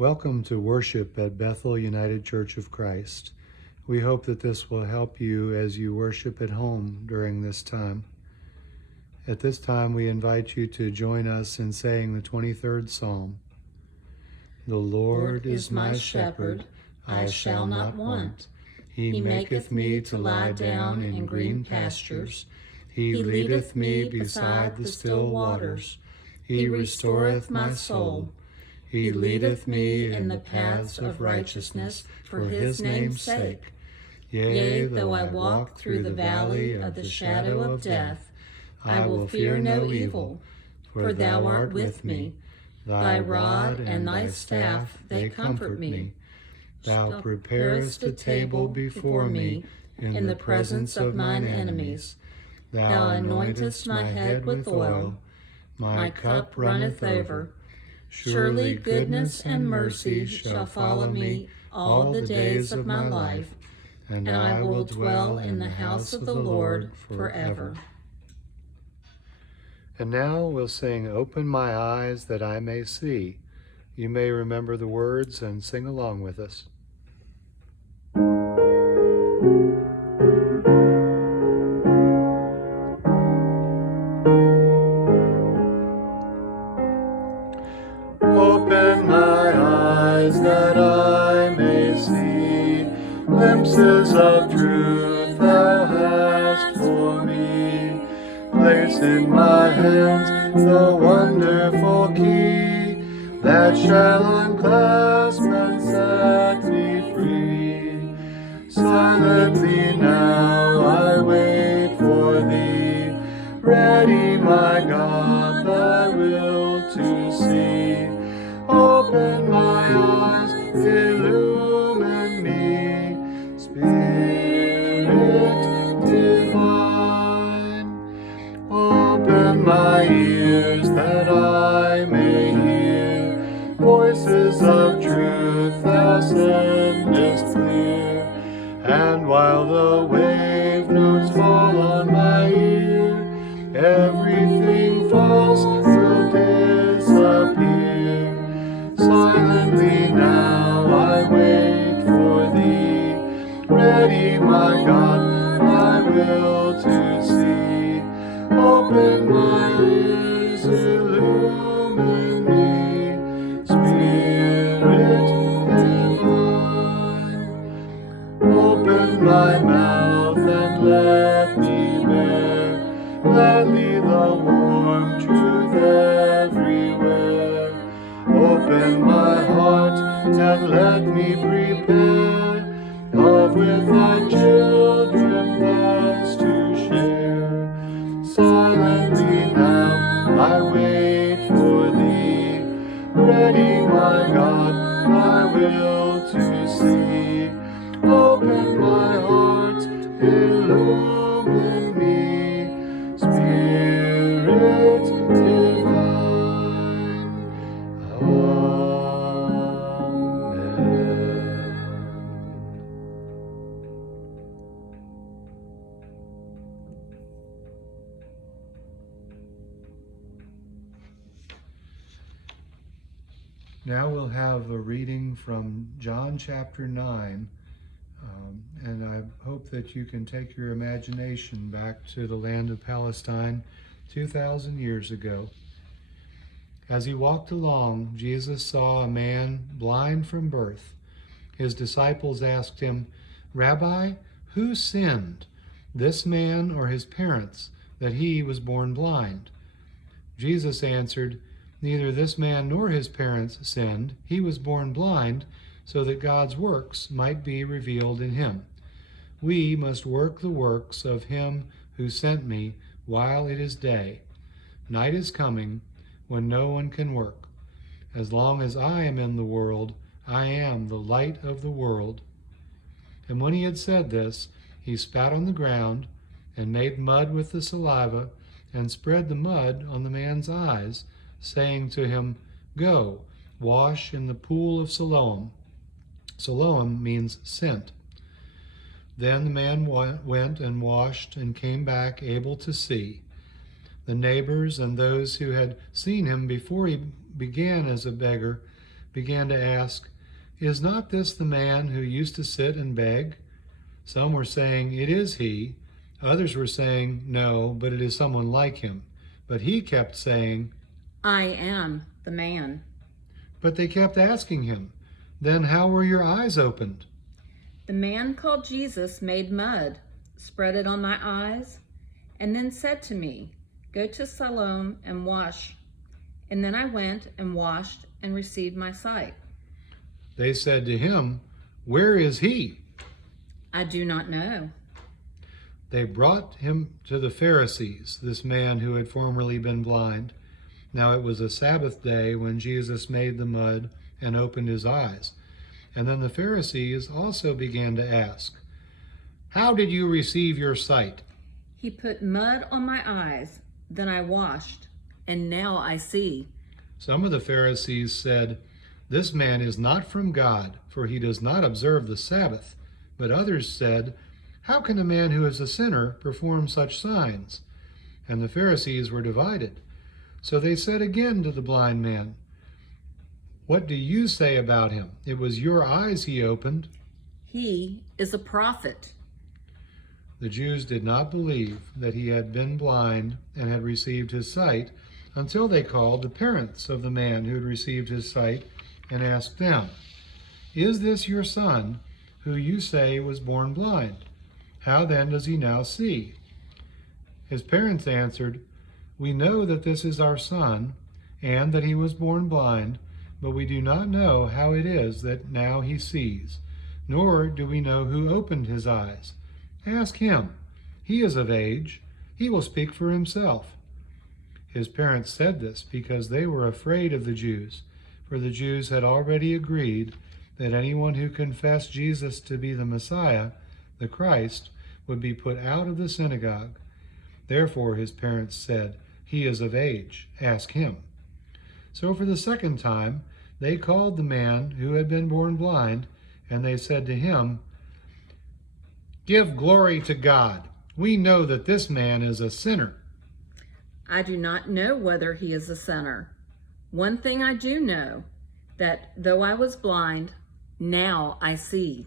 Welcome to worship at Bethel United Church of Christ. We hope that this will help you as you worship at home during this time. At this time, we invite you to join us in saying the 23rd Psalm. The Lord is my shepherd, I shall not want. He maketh me to lie down in green pastures. He leadeth me beside the still waters. He restoreth my soul. He leadeth me in the paths of righteousness for his name's sake. Yea, though I walk through the valley of the shadow of death, I will fear no evil, for thou art with me. Thy rod and thy staff, they comfort me. Thou preparest a table before me in the presence of mine enemies. Thou anointest my head with oil. My cup runneth over. Surely goodness and mercy shall follow me all the days of my life, and I will dwell in the house of the Lord forever. And now we'll sing "Open My Eyes That I May See." You may remember the words and sing along with us. Open my eyes that I may see glimpses of truth thou hast for me. Place in my hands the wonderful key that shall unclasp and set me free. Silently now I wait for thee, ready, my God, thy will to see. Open my eyes, illumine me, Spirit divine. Open my ears that I may hear voices of truth thou sendest clear. And while the wave notes fall on my ear, everything false will disappear. Silently now I wait for thee, ready, my God, thy will to see. Open my ears, illumine me, Spirit divine. Open my mouth and let me bear gladly the warm truth everywhere. Open my heart and let me prepare love with thy children thus to share. Silently now I wait for thee, ready, my God, thy will to see. Open my heart, illumine me, Spirit divine. Amen. Now we'll have a reading from John chapter 9, and I hope that you can take your imagination back to the land of Palestine 2,000 years ago. As he walked along, Jesus saw a man blind from birth. His disciples asked him, "Rabbi, who sinned, this man or his parents, that he was born blind?" Jesus answered, "Neither this man nor his parents sinned. He was born blind so that God's works might be revealed in him. We must work the works of him who sent me while it is day. Night is coming when no one can work. As long as I am in the world, I am the light of the world." And when he had said this, he spat on the ground and made mud with the saliva and spread the mud on the man's eyes, saying to him, "Go, wash in the pool of Siloam." Siloam means sent. Then the man went and washed and came back able to see. The neighbors and those who had seen him before he began as a beggar began to ask, "Is not this the man who used to sit and beg?" Some were saying, "It is he." Others were saying, "No, but it is someone like him." But he kept saying, "I am the man." But they kept asking him, "Then how were your eyes opened?" The man called Jesus made mud, spread it on my eyes, and then said to me, "Go to Siloam and wash." And then I went and washed and received my sight. They said to him, "Where is he?" "I do not know." They brought him to the Pharisees, this man who had formerly been blind. Now it was a Sabbath day when Jesus made the mud and opened his eyes. And then the Pharisees also began to ask, "How did you receive your sight?" He put mud on my eyes, then I washed, and now I see. Some of the Pharisees said, "This man is not from God, for he does not observe the Sabbath." But others said, "How can a man who is a sinner perform such signs?" And the Pharisees were divided. So they said again to the blind man, "What do you say about him? It was your eyes he opened." He is a prophet. The Jews did not believe that he had been blind and had received his sight until they called the parents of the man who had received his sight and asked them, "Is this your son, who you say was born blind? How then does he now see?" His parents answered, "We know that this is our son, and that he was born blind, but we do not know how it is that now he sees, nor do we know who opened his eyes. Ask him. He is of age. He will speak for himself." His parents said this because they were afraid of the Jews, for the Jews had already agreed that anyone who confessed Jesus to be the Messiah, the Christ, would be put out of the synagogue. Therefore his parents said, "He is of age. Ask him." So for the second time they called the man who had been born blind, and they said to him, "Give glory to God. We know that this man is a sinner." I do not know whether he is a sinner. One thing I do know, that though I was blind, now I see.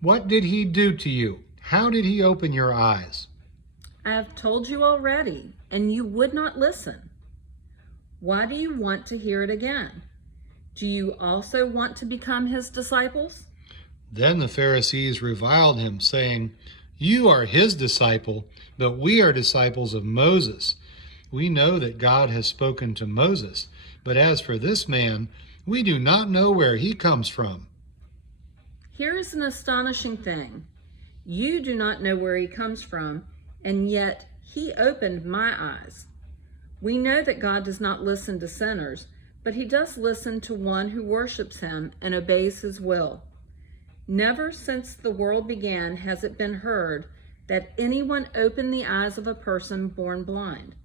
"What did he do to you? How did he open your eyes?" I have told you already, and you would not listen. Why do you want to hear it again? Do you also want to become his disciples? Then the Pharisees reviled him, saying, You are his disciple, but we are disciples of Moses. We know that God has spoken to Moses, but as for this man, we do not know where he comes from." Here is an astonishing thing. You do not know where he comes from, and yet he opened my eyes. We know that God does not listen to sinners, but he does listen to one who worships him and obeys his will. Never since the world began has it been heard that anyone opened the eyes of a person born blind.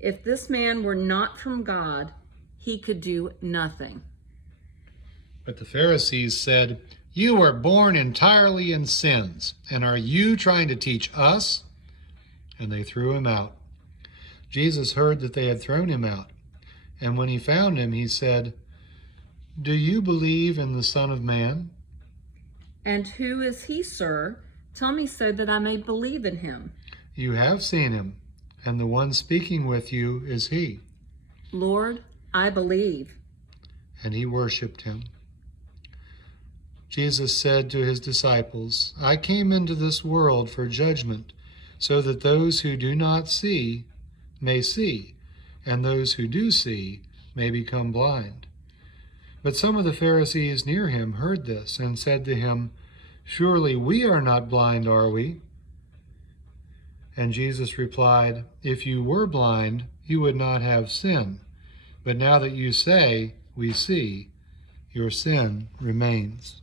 If this man were not from God, he could do nothing. But the Pharisees said, "You are born entirely in sins, and are you trying to teach us?" And they threw him out. Jesus heard that they had thrown him out, and when he found him, he said, "Do you believe in the Son of Man?" And who is he, sir? Tell me so that I may believe in him. "You have seen him, and the one speaking with you is he." Lord, I believe. And he worshipped him. Jesus said to his disciples, "I came into this world for judgment, so that those who do not see may see, and those who do see may become blind." But some of the Pharisees near him heard this and said to him, "Surely we are not blind, are we?" And Jesus replied, "If you were blind, you would not have sin. But now that you say, 'We see,' your sin remains."